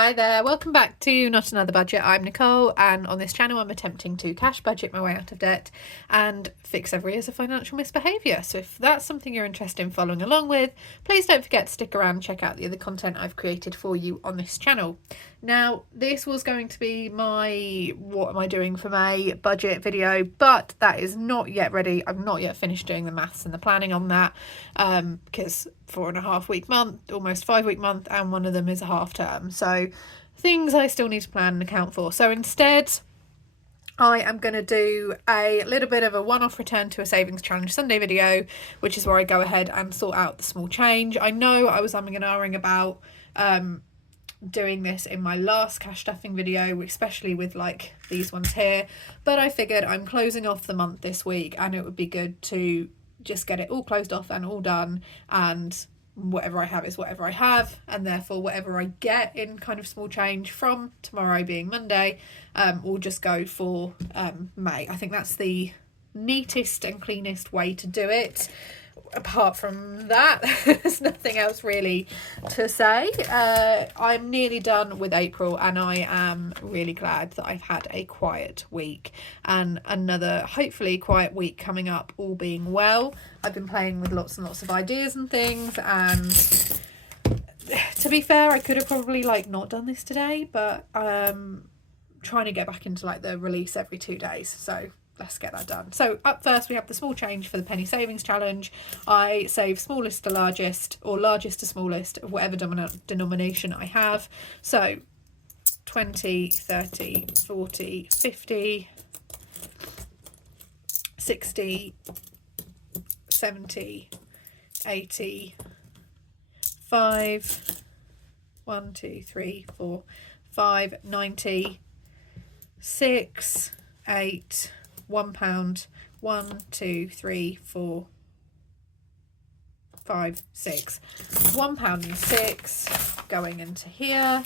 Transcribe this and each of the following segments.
Hi there, welcome back to Not Another Budget. I'm Nicole, and on this channel I'm attempting to cash budget my way out of debt and fix every years of financial misbehaviour. So if that's something you're interested in following along with, please don't forget to stick around and check out the other content I've created for you on this channel. Now, this was going to be my what am I doing for May budget video, but that is not yet ready. I've not yet finished doing the maths and the planning on that because 4.5 week month, almost 5 week month, and one of them is a half term. So things I still need to plan and account for. So instead, I am going to do a little bit of a one-off return to a savings challenge Sunday video, which is where I go ahead and sort out the small change. I know I was umming and ahhing about doing this in my last cash stuffing video, especially with like these ones here, but I figured I'm closing off the month this week and it would be good to just get it all closed off and all done, and whatever I have is whatever I have, and therefore whatever I get in kind of small change from tomorrow being Monday will just go for May. I think that's the neatest and cleanest way to do it. Apart from that, there's nothing else really to say. I'm nearly done with April and I am really glad that I've had a quiet week and another hopefully quiet week coming up, all being well. I've been playing with lots and lots of ideas and things, and to be fair, I could have probably not done this today, but trying to get back into the release every 2 days, so let's get that done. So up first we have the small change for the penny savings challenge. I save smallest to largest, or largest to smallest, of whatever denomination I have. So 20, 30, 40, 50, 60, 70, 80, 5, 1, 2, 3, 4, 5, 90, 6, 8, £1, 1, 2, 3, 4, 5, 6, £1 and 6 going into here,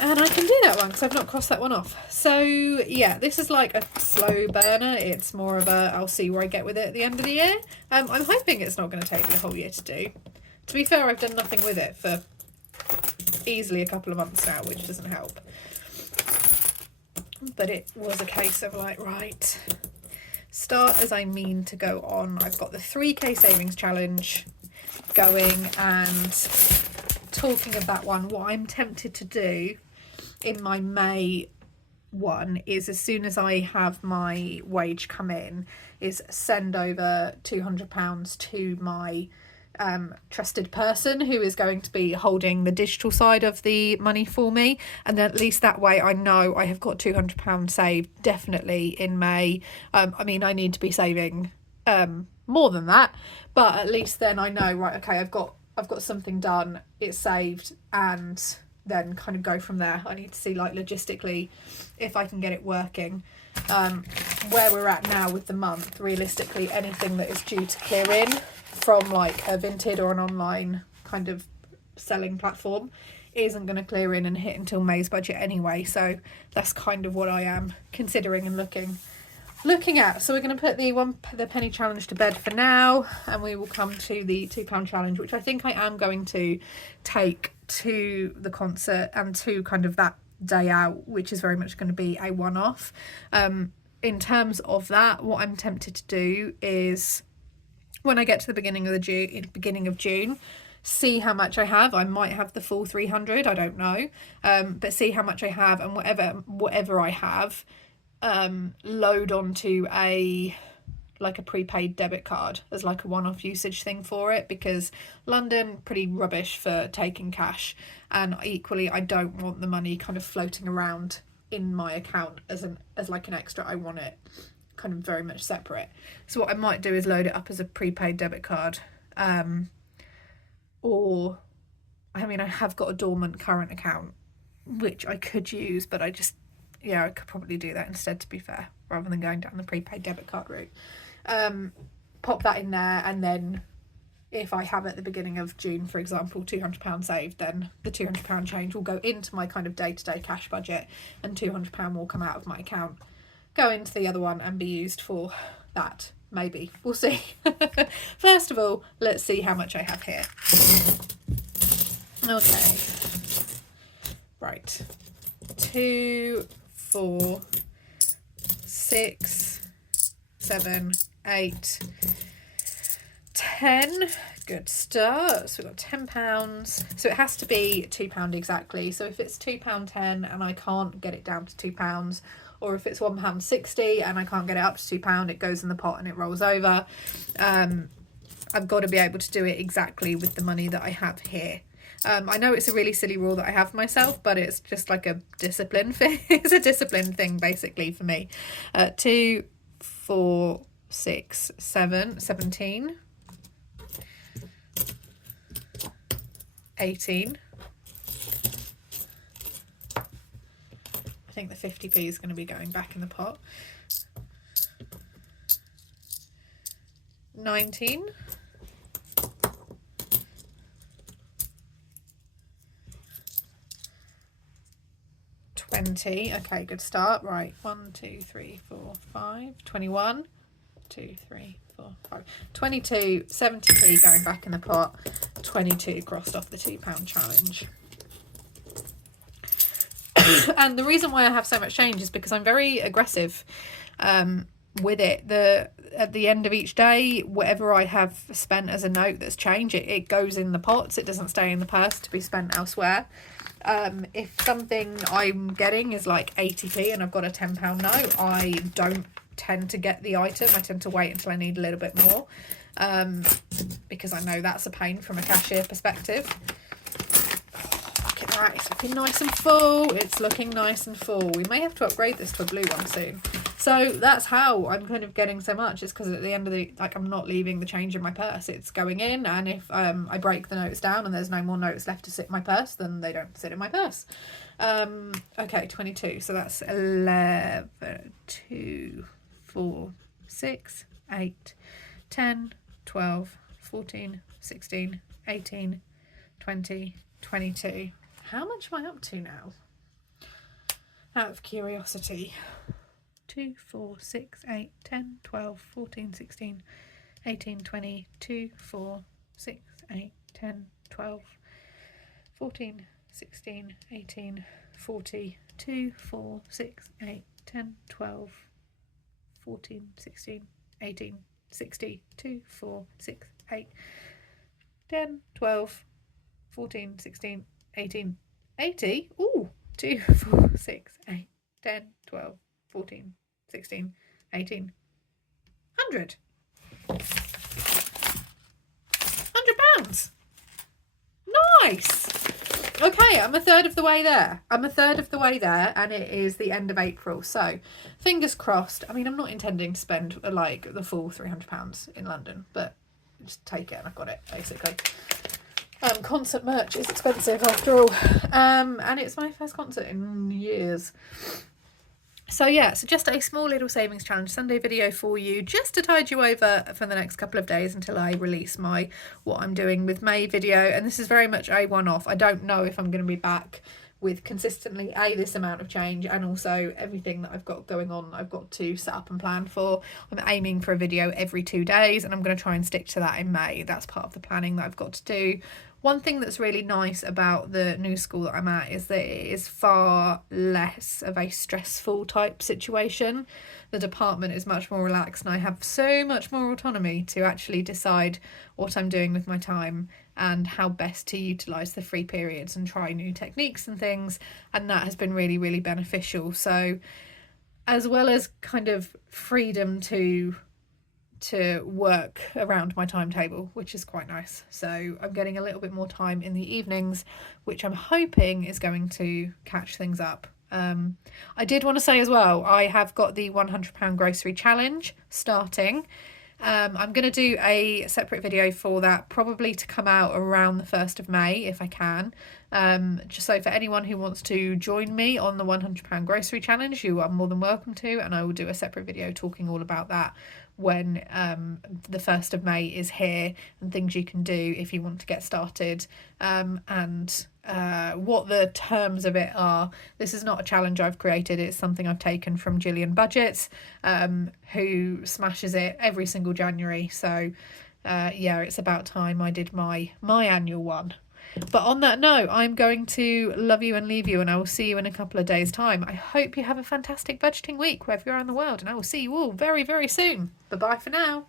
and I can do that one because I've not crossed that one off. So yeah, this is like a slow burner. It's more of a I'll see where I get with it at the end of the year. I'm hoping it's not going to take me a whole year to do. To be fair, I've done nothing with it for easily a couple of months now, which doesn't help. But it was a case of right, start as I mean to go on. I've got the 3k savings challenge going, and talking of that one, what I'm tempted to do in my May one is, as soon as I have my wage come in, is send over £200 to my trusted person who is going to be holding the digital side of the money for me, and then at least that way I know I have got £200 saved definitely in May. I mean, I need to be saving more than that, but at least then I know, right, okay, I've got something done, it's saved, and then kind of go from there. I need to see logistically if I can get it working. Where we're at now with the month, realistically anything that is due to clear in from a Vinted or an online kind of selling platform isn't going to clear in and hit until May's budget anyway, so that's kind of what I am considering and looking at. So we're going to put the penny challenge to bed for now, and we will come to the £2 challenge, which I think I am going to take to the concert and to kind of that day out, which is very much going to be a one-off. In terms of that, what I'm tempted to do is, when I get to the beginning of June, see how much I have. I might have the full 300, I don't know, but see how much I have, and whatever I have, load onto a prepaid debit card as a one-off usage thing for it, because London pretty rubbish for taking cash, and equally I don't want the money kind of floating around in my account as an extra. I want it kind of very much separate. So what I might do is load it up as a prepaid debit card, or I mean, I have got a dormant current account which I could use, but I could probably do that instead, to be fair, rather than going down the prepaid debit card route. Pop that in there, and then if I have at the beginning of June, for example, £200 saved, then the £200 change will go into my kind of day-to-day cash budget, and £200 will come out of my account, go into the other one, and be used for that. Maybe. We'll see. First of all, let's see how much I have here. Okay. Right. 2, 4, 6, 7, 8, 10. Good start. So we've got £10. So it has to be £2 exactly. So if it's £2.10 and I can't get it down to £2, or if it's £1.60 and I can't get it up to £2, it goes in the pot and it rolls over. I've got to be able to do it exactly with the money that I have here. I know it's a really silly rule that I have myself, but it's just like a discipline thing. It's a discipline thing basically for me. 2, 4, 6, 7, 17, 18. I think the 50p is going to be going back in the pot. 19. 20. Okay, good start. Right, 1, 2, 3, 4, 5. 21. 2, 3, 4, 5. 22. 70p going back in the pot. 22 crossed off the £2 challenge. And the reason why I have so much change is because I'm very aggressive with it. At the end of each day, whatever I have spent as a note that's change, it goes in the pots. It doesn't stay in the purse to be spent elsewhere. If something I'm getting is like 80p and I've got a £10 note, I don't tend to get the item. I tend to wait until I need a little bit more, because I know that's a pain from a cashier perspective. Look at that, it's looking nice and full. It's looking nice and full. We may have to upgrade this to a blue one soon. So that's how I'm kind of getting so much. It's because at the end of the, like, I'm not leaving the change in my purse. It's going in, and if I break the notes down and there's no more notes left to sit in my purse, then they don't sit in my purse. Okay, 22. So that's 11, 2, 4, 6, 8, 10, 12, 14, 16, 18, 20, 22. How much am I up to now? Out of curiosity. 2, 4, 6, 8, 10, 12, 14, 16, 18, 20, 2, 4, 6, 8, 10, 12, 14, 16, 18, 40, 2, 4, 6, 8, 10, 12, 14, 16, 18, 60, 2, 4, 6, 8, 10, 12, 14, 16, 18, 80. Ooh, 2, 4, 6, 8, 10, 12, 14, 16, 18, 100. £100. Nice. Okay, I'm a third of the way there. And it is the end of April. So fingers crossed. I mean, I'm not intending to spend like the full £300 in London, but just take it and I've got it, basically. Concert merch is expensive after all. And it's my first concert in years. So yeah, so just a small little savings challenge Sunday video for you, just to tide you over for the next couple of days until I release my what I'm doing with May video. And this is very much a one-off. I don't know if I'm going to be back with consistently this amount of change, and also everything that I've got going on I've got to set up and plan for. I'm aiming for a video every 2 days, and I'm going to try and stick to that in May. That's part of the planning that I've got to do. One thing that's really nice about the new school that I'm at is that it is far less of a stressful type situation. The department is much more relaxed, and I have so much more autonomy to actually decide what I'm doing with my time and how best to utilise the free periods and try new techniques and things, and that has been really, really beneficial. So as well as kind of freedom to work around my timetable, which is quite nice. So I'm getting a little bit more time in the evenings, which I'm hoping is going to catch things up. I did want to say as well, I have got the £100 grocery challenge starting. I'm going to do a separate video for that, probably to come out around the 1st of May if I can. Just so for anyone who wants to join me on the £100 grocery challenge, you are more than welcome to, and I will do a separate video talking all about that when the 1st of May is here, and things you can do if you want to get started, and what the terms of it are. This is not a challenge I've created, it's something I've taken from Gillian Budgets, who smashes it every single January. So yeah, it's about time I did my annual one. But on that note, I'm going to love you and leave you, and I will see you in a couple of days' time. I hope you have a fantastic budgeting week wherever you are in the world, and I will see you all very, very soon. Bye-bye for now.